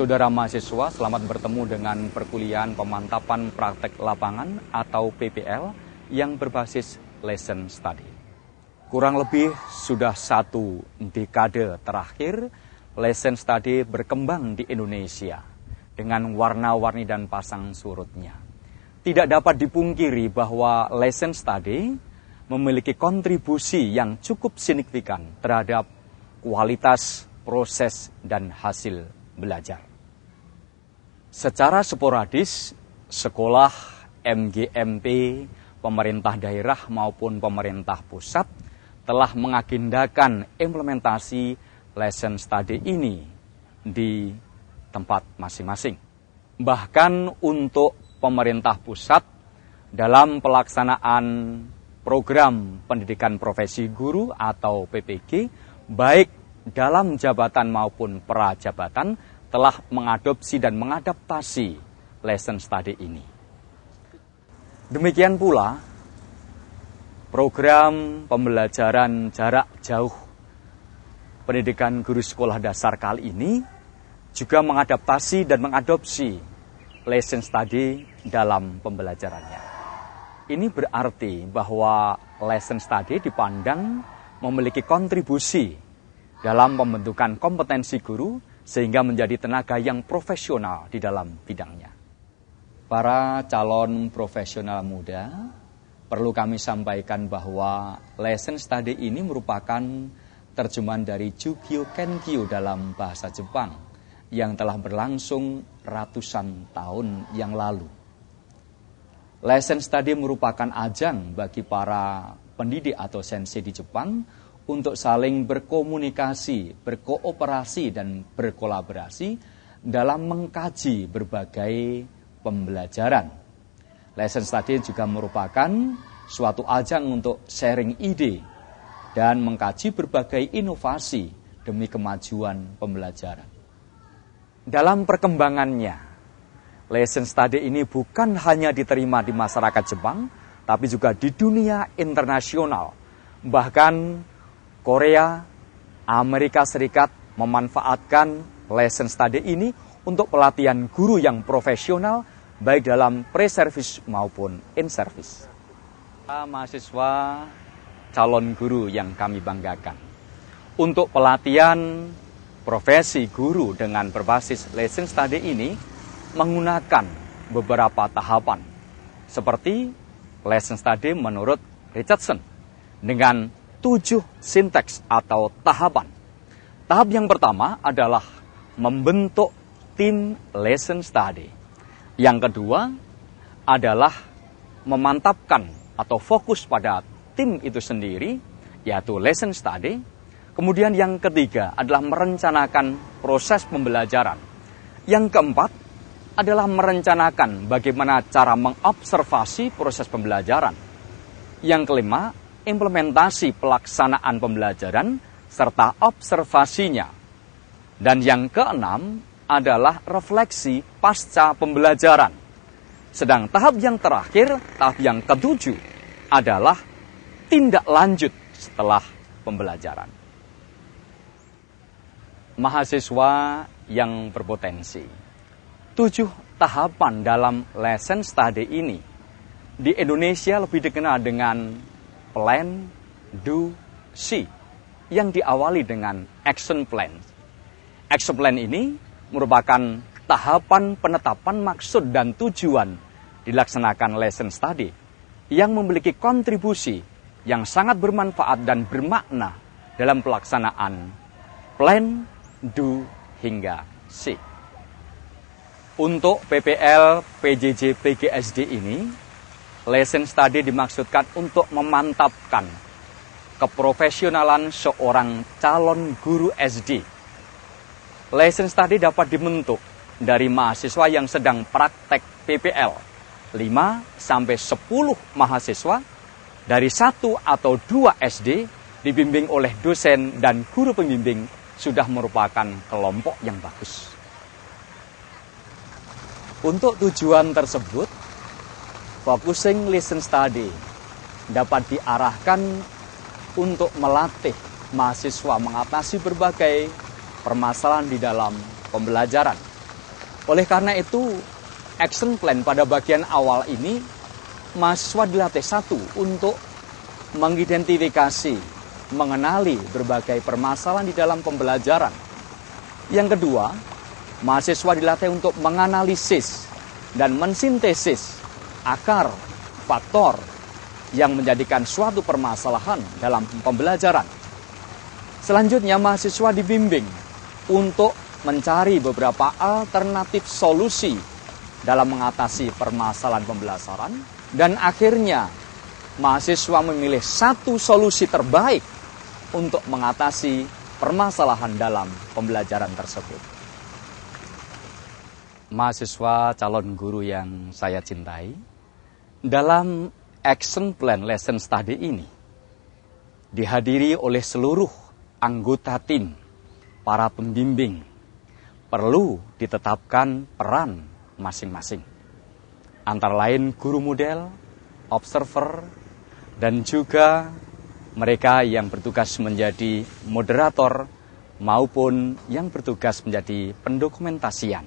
Saudara mahasiswa, selamat bertemu dengan perkuliahan pemantapan praktek lapangan atau PPL yang berbasis lesson study. Kurang lebih sudah 1 dekade terakhir, lesson study berkembang di Indonesia dengan warna-warni dan pasang surutnya. Tidak dapat dipungkiri bahwa lesson study memiliki kontribusi yang cukup signifikan terhadap kualitas, proses, dan hasil belajar. Secara sporadis, sekolah, MGMP, pemerintah daerah maupun pemerintah pusat telah mengagendakan implementasi lesson study ini di tempat masing-masing. Bahkan untuk pemerintah pusat dalam pelaksanaan program pendidikan profesi guru atau PPG, baik dalam jabatan maupun prajabatan telah mengadopsi dan mengadaptasi lesson study ini. Demikian pula, program pembelajaran jarak jauh pendidikan guru sekolah dasar kali ini juga mengadaptasi dan mengadopsi lesson study dalam pembelajarannya. Ini berarti bahwa lesson study dipandang memiliki kontribusi dalam pembentukan kompetensi guru sehingga menjadi tenaga yang profesional di dalam bidangnya. Para calon profesional muda, perlu kami sampaikan bahwa lesson study ini merupakan terjemahan dari Jugyo Kenkyu dalam bahasa Jepang yang telah berlangsung ratusan tahun yang lalu. Lesson study merupakan ajang bagi para pendidik atau sensei di Jepang untuk saling berkomunikasi, berkooperasi, dan berkolaborasi dalam mengkaji berbagai pembelajaran. Lesson study juga merupakan suatu ajang untuk sharing ide dan mengkaji berbagai inovasi demi kemajuan pembelajaran. Dalam perkembangannya, lesson study ini bukan hanya diterima di masyarakat Jepang, tapi juga di dunia internasional. Bahkan Korea, Amerika Serikat memanfaatkan lesson study ini untuk pelatihan guru yang profesional, baik dalam pre-service maupun in-service. Mahasiswa calon guru yang kami banggakan, untuk pelatihan profesi guru dengan berbasis lesson study ini menggunakan beberapa tahapan, seperti lesson study menurut Richardson dengan 7 sinteks atau tahapan. Tahap yang pertama adalah membentuk tim lesson study. Yang kedua adalah memantapkan atau fokus pada tim itu sendiri, yaitu lesson study. Kemudian yang ketiga adalah merencanakan proses pembelajaran. Yang keempat adalah merencanakan bagaimana cara mengobservasi proses pembelajaran. Yang kelima, implementasi pelaksanaan pembelajaran serta observasinya. Dan yang keenam adalah refleksi pasca pembelajaran. Sedang tahap yang terakhir, tahap yang ketujuh adalah tindak lanjut setelah pembelajaran. Mahasiswa yang berpotensi, 7 tahapan dalam lesson study ini di Indonesia lebih dikenal dengan plan, do, see, yang diawali dengan action plan. Action plan ini merupakan tahapan penetapan maksud dan tujuan dilaksanakan lesson study yang memiliki kontribusi yang sangat bermanfaat dan bermakna dalam pelaksanaan plan, do, hingga see. Untuk PPL, PJJ, PGSD ini, lesson study dimaksudkan untuk memantapkan keprofesionalan seorang calon guru SD. Lesson study dapat dibentuk dari mahasiswa yang sedang praktek PPL, 5-10 mahasiswa dari 1 atau 2 SD dibimbing oleh dosen dan guru pembimbing sudah merupakan kelompok yang bagus. Untuk tujuan tersebut, focusing lesson study dapat diarahkan untuk melatih mahasiswa mengatasi berbagai permasalahan di dalam pembelajaran, Oleh karena itu, action plan pada bagian awal ini, mahasiswa dilatih satu untuk mengidentifikasi, mengenali berbagai permasalahan di dalam pembelajaran. Yang kedua, mahasiswa dilatih untuk menganalisis dan mensintesis akar, faktor yang menjadikan suatu permasalahan dalam pembelajaran. Selanjutnya, mahasiswa dibimbing untuk mencari beberapa alternatif solusi dalam mengatasi permasalahan pembelajaran. Dan akhirnya, mahasiswa memilih satu solusi terbaik untuk mengatasi permasalahan dalam pembelajaran tersebut. Mahasiswa calon guru yang saya cintai, dalam action plan lesson study ini dihadiri oleh seluruh anggota tim, para pembimbing. Perlu ditetapkan peran masing-masing. Antara lain guru model, observer, dan juga mereka yang bertugas menjadi moderator maupun yang bertugas menjadi pendokumentasian.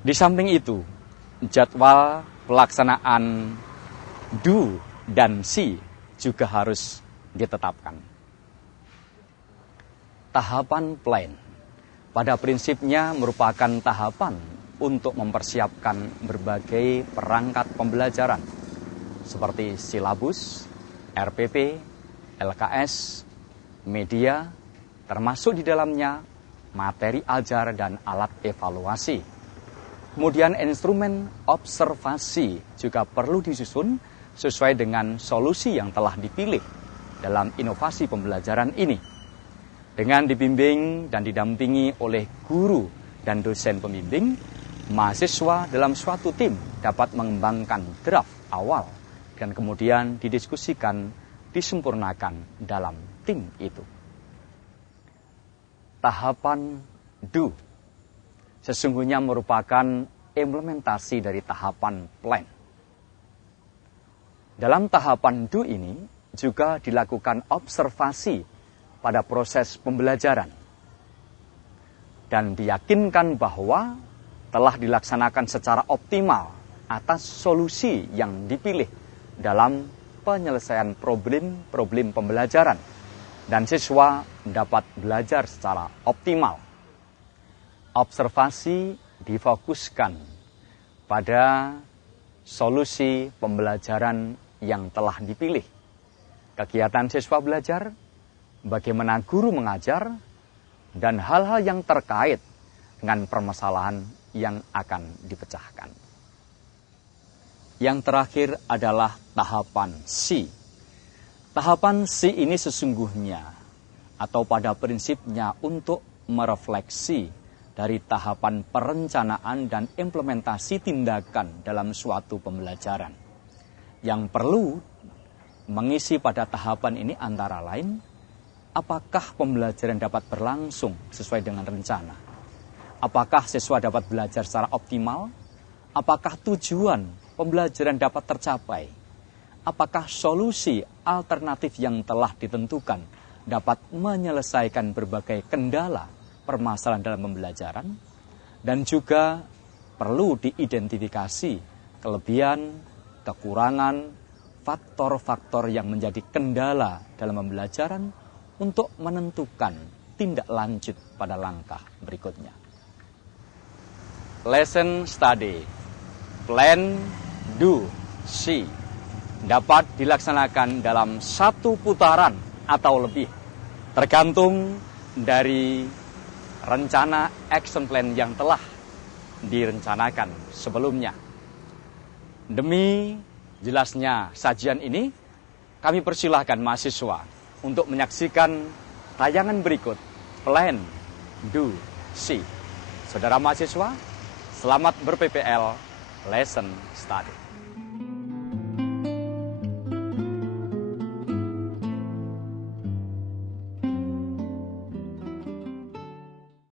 Di samping itu, jadwal pelaksanaan do dan see juga harus ditetapkan. Tahapan plan pada prinsipnya merupakan tahapan untuk mempersiapkan berbagai perangkat pembelajaran seperti silabus, RPP, LKS, media, termasuk di dalamnya materi ajar dan alat evaluasi. Kemudian instrumen observasi juga perlu disusun sesuai dengan solusi yang telah dipilih dalam inovasi pembelajaran ini. Dengan dibimbing dan didampingi oleh guru dan dosen pembimbing, mahasiswa dalam suatu tim dapat mengembangkan draft awal dan kemudian didiskusikan, disempurnakan dalam tim itu. Tahapan do sesungguhnya merupakan implementasi dari tahapan plan. Dalam tahapan do ini juga dilakukan observasi pada proses pembelajaran dan diyakinkan bahwa telah dilaksanakan secara optimal atas solusi yang dipilih dalam penyelesaian problem pembelajaran dan siswa dapat belajar secara optimal. Observasi difokuskan pada solusi pembelajaran yang telah dipilih. Kegiatan siswa belajar, bagaimana guru mengajar, dan hal-hal yang terkait dengan permasalahan yang akan dipecahkan. Yang terakhir adalah tahapan C. Tahapan C ini sesungguhnya atau pada prinsipnya untuk merefleksi dari tahapan perencanaan dan implementasi tindakan dalam suatu pembelajaran. Yang perlu mengisi pada tahapan ini antara lain, apakah pembelajaran dapat berlangsung sesuai dengan rencana? Apakah siswa dapat belajar secara optimal? Apakah tujuan pembelajaran dapat tercapai? Apakah solusi alternatif yang telah ditentukan dapat menyelesaikan berbagai kendala permasalahan dalam pembelajaran? Dan juga perlu diidentifikasi kelebihan, kekurangan, faktor-faktor yang menjadi kendala dalam pembelajaran untuk menentukan tindak lanjut pada langkah berikutnya. Lesson study, plan, do, see dapat dilaksanakan dalam satu putaran atau lebih, tergantung dari rencana action plan yang telah direncanakan sebelumnya. Demi jelasnya sajian ini, kami persilahkan mahasiswa untuk menyaksikan tayangan berikut, plan, do, see. Saudara mahasiswa, selamat ber-PPL, lesson study.